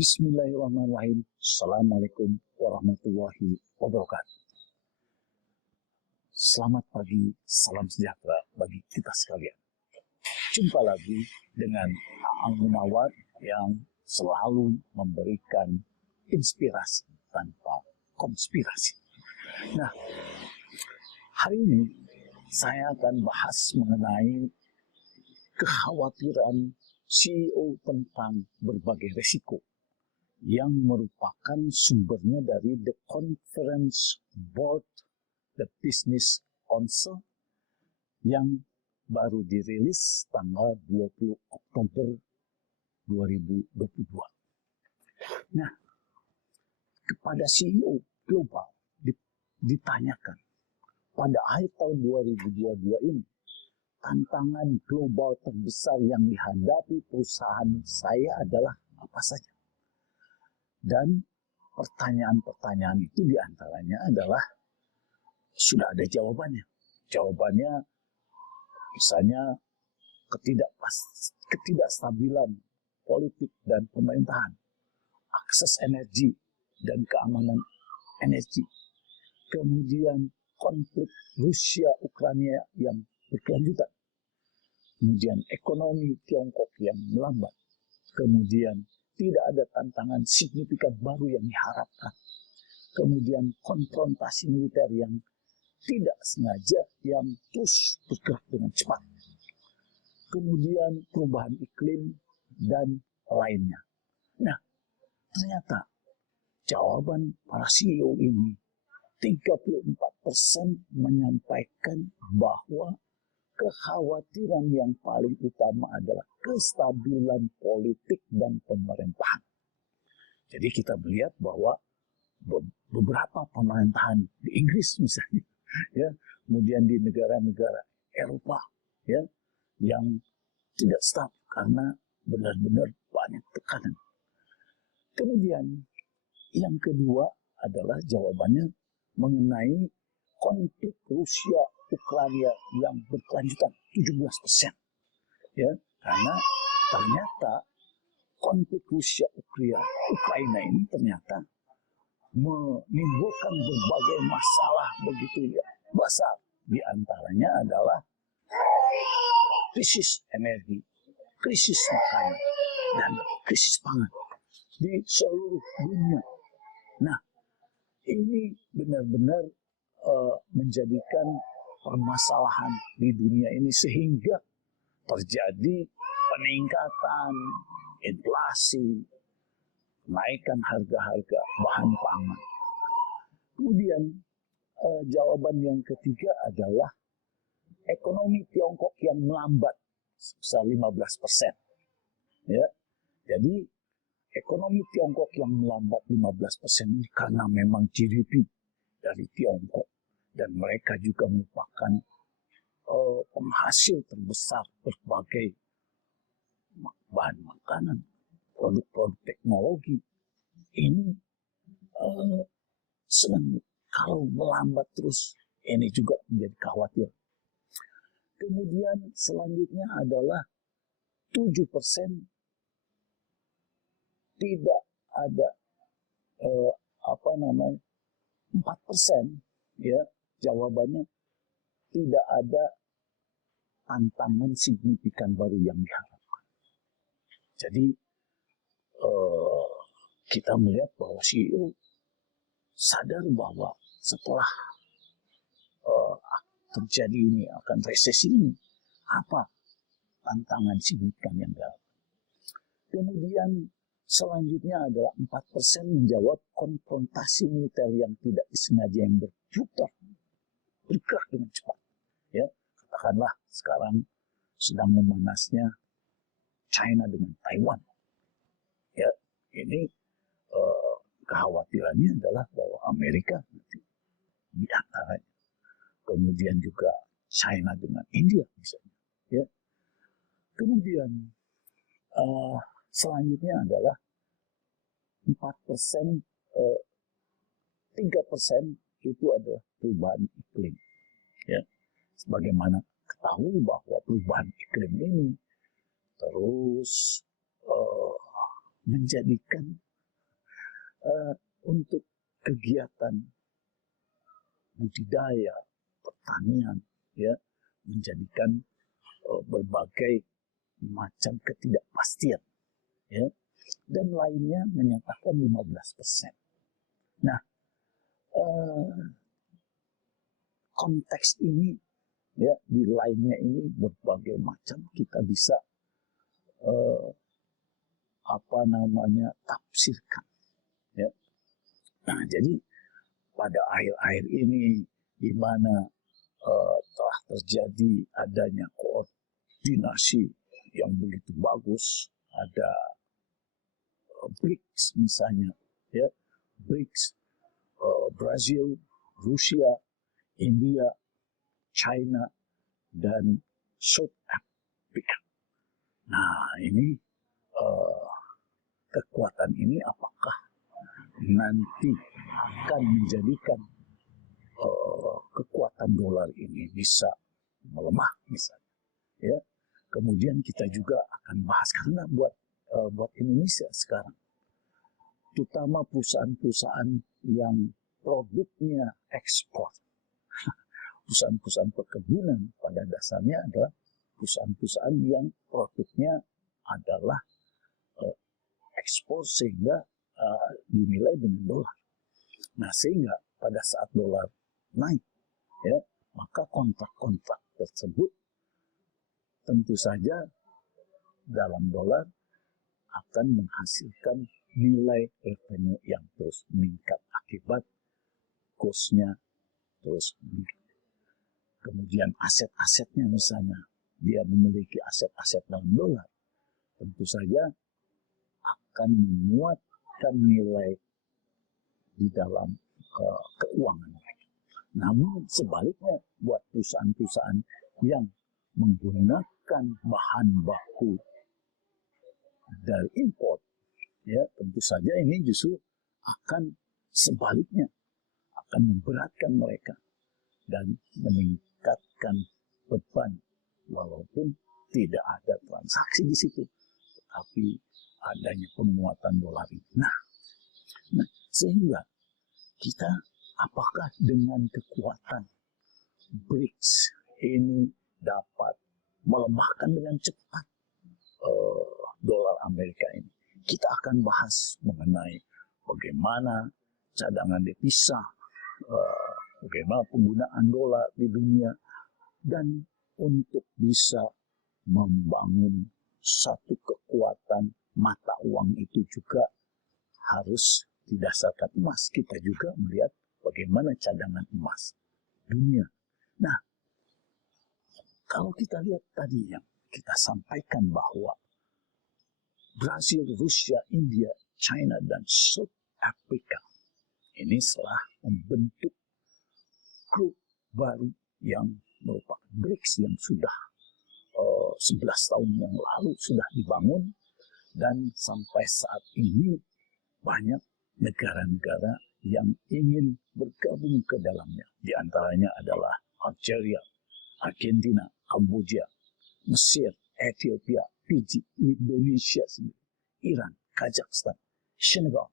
Bismillahirrahmanirrahim. Assalamualaikum warahmatullahi wabarakatuh. Selamat pagi, salam sejahtera bagi kita sekalian. Jumpa lagi dengan Aang Munawar yang selalu memberikan inspirasi tanpa konspirasi. Nah, hari ini saya akan bahas mengenai kekhawatiran CEO tentang berbagai risiko yang merupakan sumbernya dari The Conference Board, The Business Council, yang baru dirilis tanggal 20 Oktober 2022. Nah, kepada CEO global ditanyakan, pada akhir tahun 2022 ini, tantangan global terbesar yang dihadapi perusahaan saya adalah apa saja? Dan pertanyaan-pertanyaan itu diantaranya adalah sudah ada jawabannya. Jawabannya misalnya ketidakstabilan politik dan pemerintahan, akses energi dan keamanan energi, kemudian konflik Rusia-Ukraina yang berkelanjutan, kemudian ekonomi Tiongkok yang melambat, kemudian tidak ada tantangan signifikan baru yang diharapkan, kemudian konfrontasi militer yang tidak sengaja yang terus bergerak dengan cepat, kemudian perubahan iklim dan lainnya. Nah, ternyata jawaban para CEO ini 34% menyampaikan bahwa kekhawatiran yang paling utama adalah kestabilan politik dan pemerintahan. Jadi kita melihat bahwa beberapa pemerintahan di Inggris misalnya, ya, kemudian di negara-negara Eropa, ya, yang tidak stabil karena benar-benar banyak tekanan. Kemudian yang kedua adalah jawabannya mengenai konflik Rusia-Ukraina yang berkelanjutan 17%. Ya, karena ternyata konflik Rusia-Ukraina ini ternyata menimbulkan berbagai masalah begitu ya besar. Di antaranya adalah krisis energi, krisis makanan, dan krisis pangan di seluruh dunia. Nah, ini benar-benar menjadikan permasalahan di dunia ini sehingga terjadi peningkatan inflasi, kenaikan harga-harga bahan pangan. Kemudian jawaban yang ketiga adalah ekonomi Tiongkok yang melambat sebesar 15%. Ya, jadi ekonomi Tiongkok yang melambat 15% ini karena memang GDP dari Tiongkok dan mereka juga merupakan penghasil terbesar berbagai bahan makanan, produk-produk teknologi. Ini kalau melambat terus, ini juga menjadi khawatir. Kemudian selanjutnya adalah 7% tidak ada 4%, ya, jawabannya tidak ada tantangan signifikan baru yang diharapkan. Jadi kita melihat bahwa CEO sadar bahwa setelah terjadi ini akan resesi ini, apa tantangan signifikan yang diharapkan. Kemudian selanjutnya adalah 4% menjawab konfrontasi militer yang tidak disengaja yang bergerak dengan cepat. Ya, katakanlah sekarang sedang memanasnya China dengan Taiwan. Ya, ini kekhawatirannya adalah bahwa Amerika di antaranya, kemudian juga China dengan India misalnya. Ya, kemudian selanjutnya adalah 4%, 3% itu adalah perubahan iklim. Ya, sebagaimana ketahui bahwa perubahan iklim ini terus menjadikan untuk kegiatan budidaya, pertanian, ya, menjadikan berbagai macam ketidakpastian, ya, dan lainnya menyatakan 15%. Nah, konteks ini, ya, di lainnya ini berbagai macam kita bisa tafsirkan, ya. Nah, jadi pada akhir-akhir ini di mana telah terjadi adanya koordinasi yang begitu bagus, ada BRICS misalnya, ya, BRICS, Brazil, Rusia, India, China, dan South Africa. Nah, ini kekuatan ini apakah nanti akan menjadikan kekuatan dolar ini bisa melemah misalnya, ya. Kemudian kita juga akan bahas karena buat Indonesia sekarang, terutama perusahaan-perusahaan yang produknya ekspor, perusahaan-perusahaan perkebunan pada dasarnya adalah perusahaan-perusahaan yang produknya adalah ekspor sehingga dinilai dengan dolar. Nah, sehingga pada saat dolar naik, ya, maka kontrak-kontrak tersebut tentu saja dalam dolar akan menghasilkan nilai revenue yang terus meningkat akibat cost-nya terus meningkat. Kemudian aset-asetnya misalnya, dia memiliki aset-aset dalam dolar, tentu saja akan menguatkan nilai di dalam keuangan mereka. Namun sebaliknya buat perusahaan-perusahaan yang menggunakan bahan baku dari import, ya, tentu saja ini justru akan sebaliknya akan memberatkan mereka dan meningkatkan beban walaupun tidak ada transaksi di situ, tapi adanya penguatan dolar ini. Nah, sehingga kita apakah dengan kekuatan BRICS ini dapat melemahkan dengan cepat dolar Amerika ini? Kita akan bahas mengenai bagaimana cadangan devisa, bagaimana penggunaan dolar di dunia, dan untuk bisa membangun satu kekuatan mata uang itu juga harus didasarkan emas. Kita juga melihat bagaimana cadangan emas dunia. Nah, kalau kita lihat tadi yang kita sampaikan bahwa Brazil, Rusia, India, China, dan South Africa ini telah membentuk grup baru yang merupakan BRICS yang sudah 11 tahun yang lalu sudah dibangun, dan sampai saat ini banyak negara-negara yang ingin bergabung ke dalamnya. Di antaranya adalah Algeria, Argentina, Kamboja, Mesir, Ethiopia, Fiji, Indonesia, Iran, Kazakhstan, Senegal,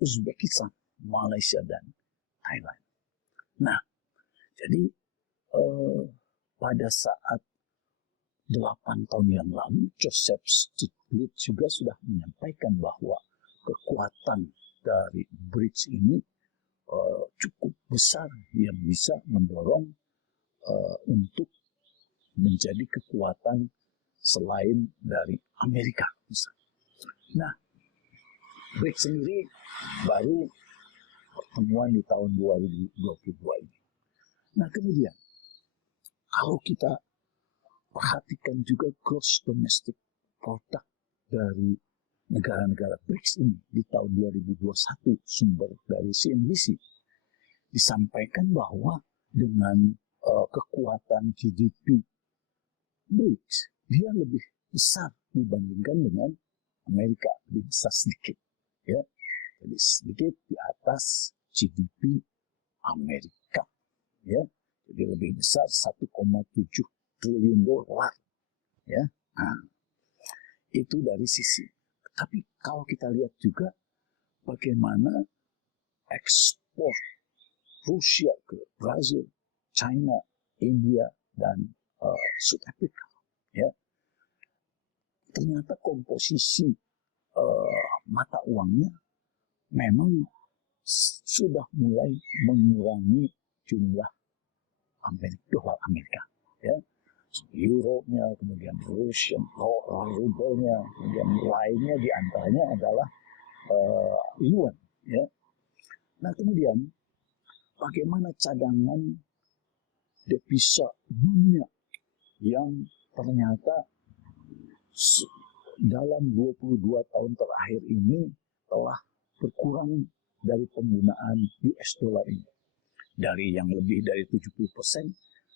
Uzbekistan, Malaysia, dan Thailand. Nah, jadi pada saat 8 tahun yang lalu, Joseph Stiglitz juga sudah menyampaikan bahwa kekuatan dari BRICS ini cukup besar yang bisa mendorong untuk menjadi kekuatan selain dari Amerika misalnya. Nah, BRICS sendiri baru pertemuan di tahun 2022 ini. Nah, kemudian kalau kita perhatikan juga gross domestic product dari negara-negara BRICS ini di tahun 2021, sumber dari CNBC, disampaikan bahwa dengan kekuatan GDP BRICS, dia lebih besar dibandingkan dengan Amerika, lebih besar sedikit, ya, jadi sedikit di atas GDP Amerika, ya, jadi lebih besar 1,7 triliun dolar, ya. Nah, itu dari sisi. Tapi kalau kita lihat juga bagaimana ekspor Rusia ke Brazil, China, India, dan South Africa. Ya, ternyata komposisi mata uangnya memang sudah mulai mengurangi jumlah dolar Amerika. Ya, Euro-nya, kemudian Russian, ruble-nya, kemudian lainnya diantaranya adalah yuan. Ya. Nah, kemudian bagaimana cadangan devisa dunia yang ternyata dalam 22 tahun terakhir ini telah berkurang dari penggunaan US dollar ini. Dari yang lebih dari 70%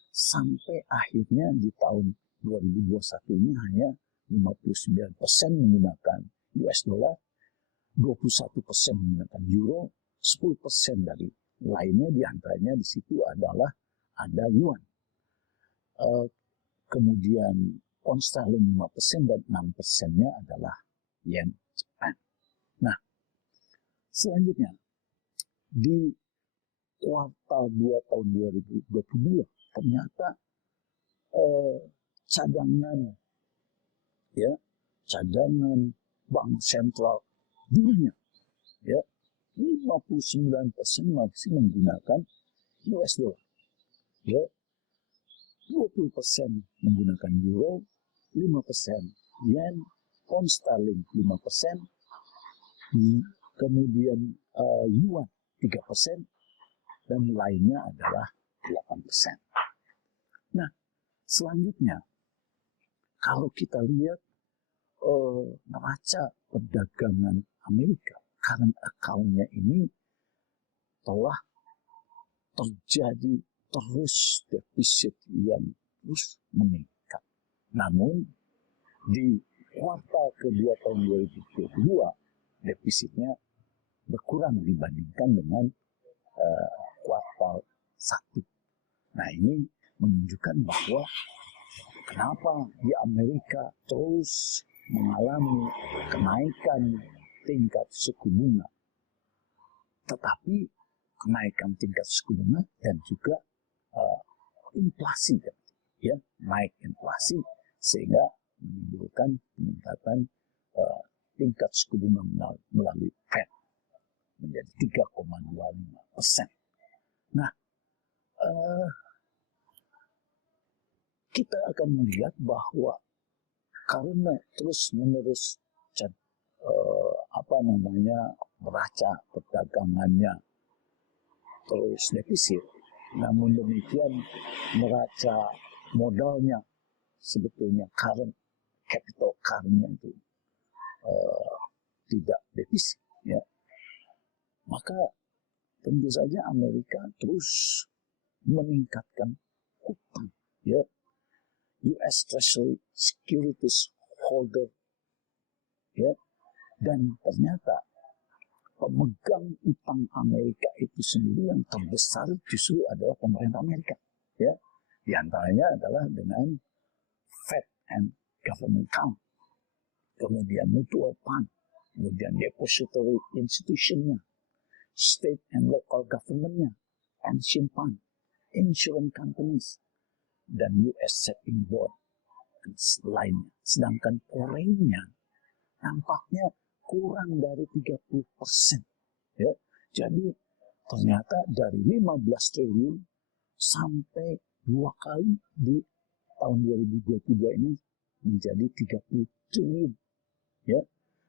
sampai akhirnya di tahun 2021 ini hanya 59% menggunakan US dollar, 21% menggunakan euro, 10% dari lainnya diantaranya di situ adalah ada yuan. Kemudian pound sterling 5% dan 6%-nya adalah yen Jepang. Nah, selanjutnya di kuartal 2 tahun 2022 ternyata cadangan bank sentral dunia ya 59% masih menggunakan US dollar. Ya, 20% menggunakan euro, 5% yen, pound sterling 5%, kemudian yuan 3%, dan lainnya adalah 8%. Nah, selanjutnya kalau kita lihat neraca perdagangan Amerika, current account-nya ini telah terjadi terus defisit yang terus meningkat. Namun di kuartal kedua tahun 2022 defisitnya berkurang dibandingkan dengan kuartal 1. Nah, ini menunjukkan bahwa kenapa di Amerika terus mengalami kenaikan tingkat suku bunga. Tetapi kenaikan tingkat suku bunga dan juga inflasi, ya, naik inflasi sehingga menimbulkan peningkatan tingkat suku bunga melalui Fed menjadi 3,25%. Nah, kita akan melihat bahwa karena terus-menerus neraca perdagangannya terus defisit, namun demikian neraca modalnya sebetulnya current capital current-nya itu tidak defisit, ya. Maka tentu saja Amerika terus meningkatkan utang, ya. US Treasury Securities Holder, ya, dan ternyata pemegang utang Amerika itu sendiri yang terbesar justru adalah pemerintah Amerika, ya. Di antaranya adalah dengan Fed and Government Account, kemudian mutual fund, kemudian depository institution-nya, state and local government-nya, pension fund, insurance companies, dan US saving bond lainnya. Sedangkan foreign-nya nampaknya kurang dari 30%. Ya. Jadi ternyata dari 15 triliun sampai 2 kali di tahun 2022 ini menjadi 30 triliun. Ya.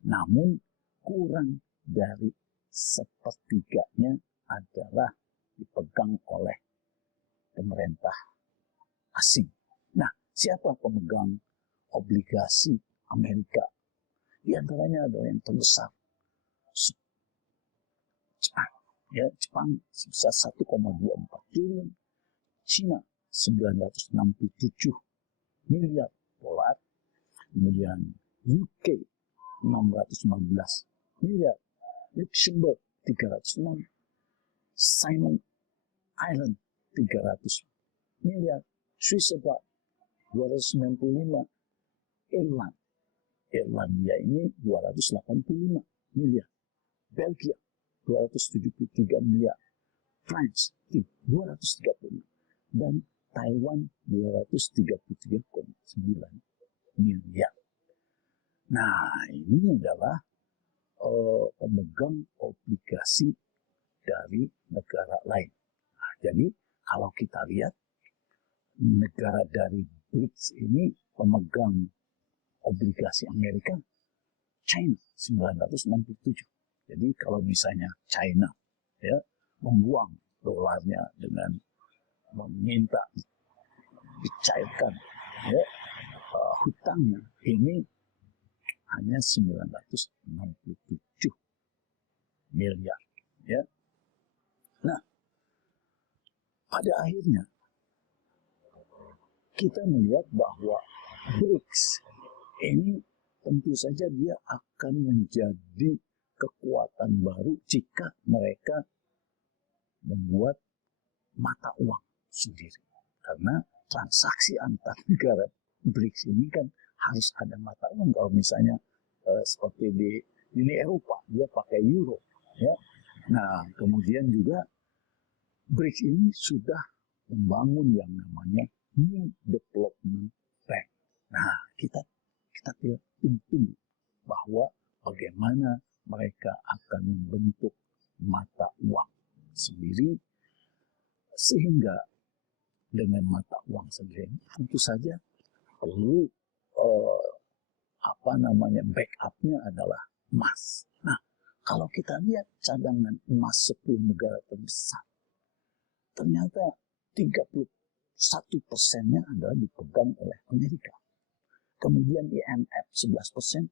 Namun kurang dari sepertiganya adalah dipegang oleh pemerintah asing. Nah, siapa pemegang obligasi Amerika? Di antaranya adalah yang terbesar Jepang. Ya, Jepang sebesar 1,24 triliun, Cina 967 miliar dolar, kemudian UK 615 miliar, Luxembourg 306, Simon Island 300 miliar, Switzerland 295, Irlandia ini 285 miliar, Belgia 273 miliar, France 236, dan Taiwan 233,9 miliar. Nah, ini adalah pemegang obligasi dari negara lain. Nah, jadi kalau kita lihat negara dari BRICS ini pemegang obligasi Amerika, China 967. Jadi kalau misalnya China ya membuang dolarnya dengan meminta dicairkan ya hutangnya, ini hanya 967 miliar ya. Nah, pada akhirnya kita melihat bahwa BRICS ini tentu saja dia akan menjadi kekuatan baru jika mereka membuat mata uang sendiri. Karena transaksi antar negara BRICS ini kan harus ada mata uang. Kalau misalnya seperti di Uni Eropa, dia pakai euro. Ya. Nah, kemudian juga BRICS ini sudah membangun yang namanya New Development Bank. Nah, kita tunggu bahwa bagaimana mereka akan membentuk mata uang sendiri, sehingga dengan mata uang sendiri tentu saja perlu backupnya adalah emas. Nah, kalau kita lihat cadangan emas 10 negara terbesar, ternyata 31%-nya adalah dipegang oleh Amerika. Kemudian IMF 11%,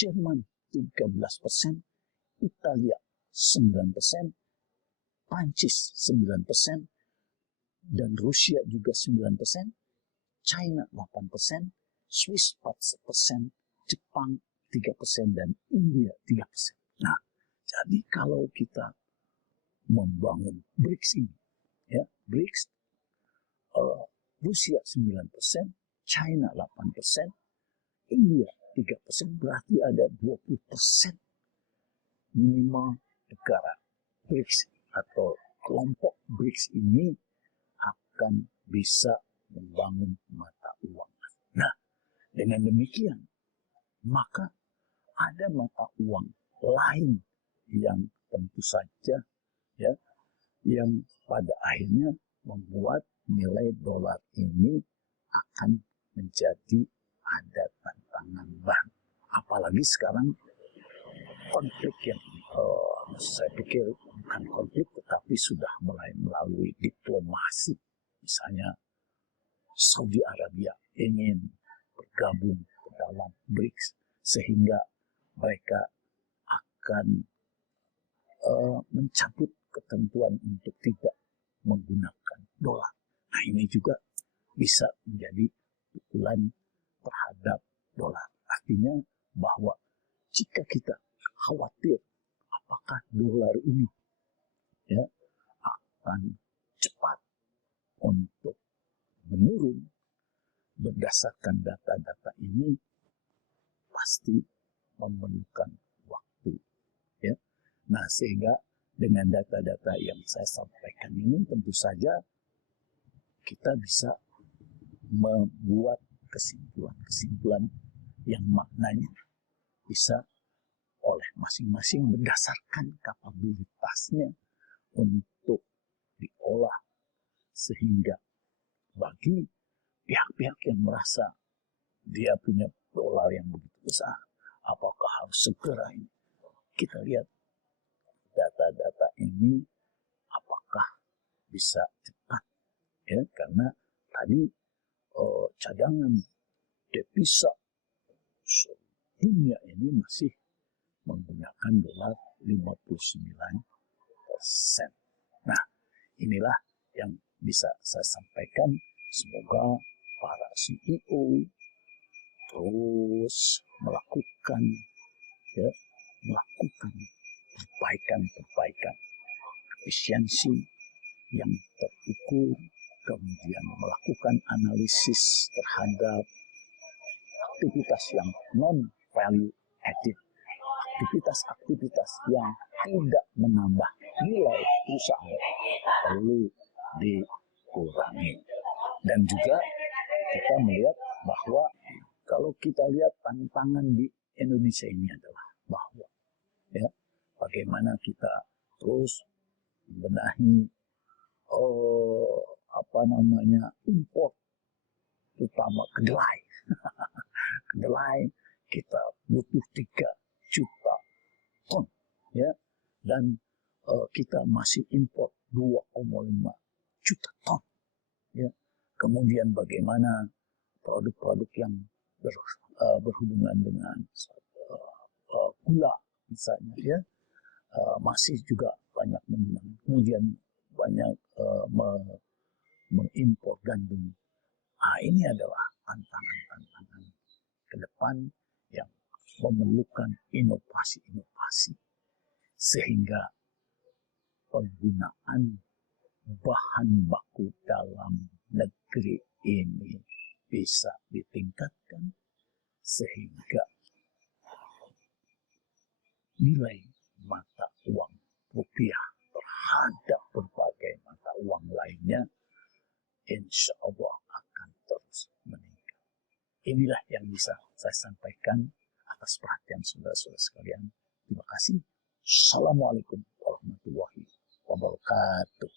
Jerman 13%, Italia 9%, Prancis 9%, dan Rusia juga 9%, China 8%, Swiss 4%, Jepang 3%, dan India 3%. Nah, jadi kalau kita membangun BRICS ini, ya, BRICS, Rusia 9%, China 8%, India 3%, berarti ada 20% minimal negara BRICS atau kelompok BRICS ini akan bisa membangun mata uang. Nah, dengan demikian, maka ada mata uang lain yang tentu saja ya, yang pada akhirnya membuat nilai dolar ini akan menjadi ada tantangan baru. Apalagi sekarang konflik yang saya pikir bukan konflik, tetapi sudah mulai melalui diplomasi. Misalnya Saudi Arabia ingin bergabung ke dalam BRICS, sehingga mereka akan mencabut ketentuan untuk tidak menggunakan dolar. Nah, ini juga bisa menjadi pukulan terhadap dolar. Artinya bahwa jika kita khawatir apakah dolar ini ya akan cepat untuk menurun, berdasarkan data-data ini pasti memerlukan waktu ya. Nah, sehingga dengan data-data yang saya sampaikan ini tentu saja kita bisa membuat kesimpulan-kesimpulan yang maknanya bisa oleh masing-masing berdasarkan kapabilitasnya untuk diolah, sehingga bagi pihak-pihak yang merasa dia punya dolar yang begitu besar, apakah harus segera ini kita lihat data-data ini apakah bisa cepat ya, karena tadi cadangan devisa dunia ini masih menggunakan dolar 59%. Nah, inilah yang bisa saya sampaikan. Semoga para CEO terus melakukan perbaikan efisiensi yang terukur, kemudian melakukan analisis terhadap aktivitas yang non value added, aktivitas yang tidak menambah nilai perusahaan perlu dikurangi. Dan juga kita melihat bahwa kalau kita lihat tantangan di Indonesia ini adalah bahwa ya bagaimana kita terus membenahi impor, terutama kedelai. Kedelai kita butuh 3 juta ton, ya, dan kita masih impor 2,5 juta ton, ya. Kemudian bagaimana produk-produk yang berhubungan dengan gula misalnya, ya, masih juga banyak menggunakan. Kemudian banyak mengimpor gandum. Ini adalah tantangan-tantangan ke depan yang memerlukan inovasi-inovasi sehingga penggunaan bahan baku dalam negeri ini bisa ditingkatkan sehingga nilai mata uang rupiah terhadap berbagai mata uang lainnya insya Allah akan terus meningkat. Inilah yang bisa saya sampaikan atas perhatian saudara-saudara sekalian. Terima kasih. Assalamualaikum warahmatullahi wabarakatuh.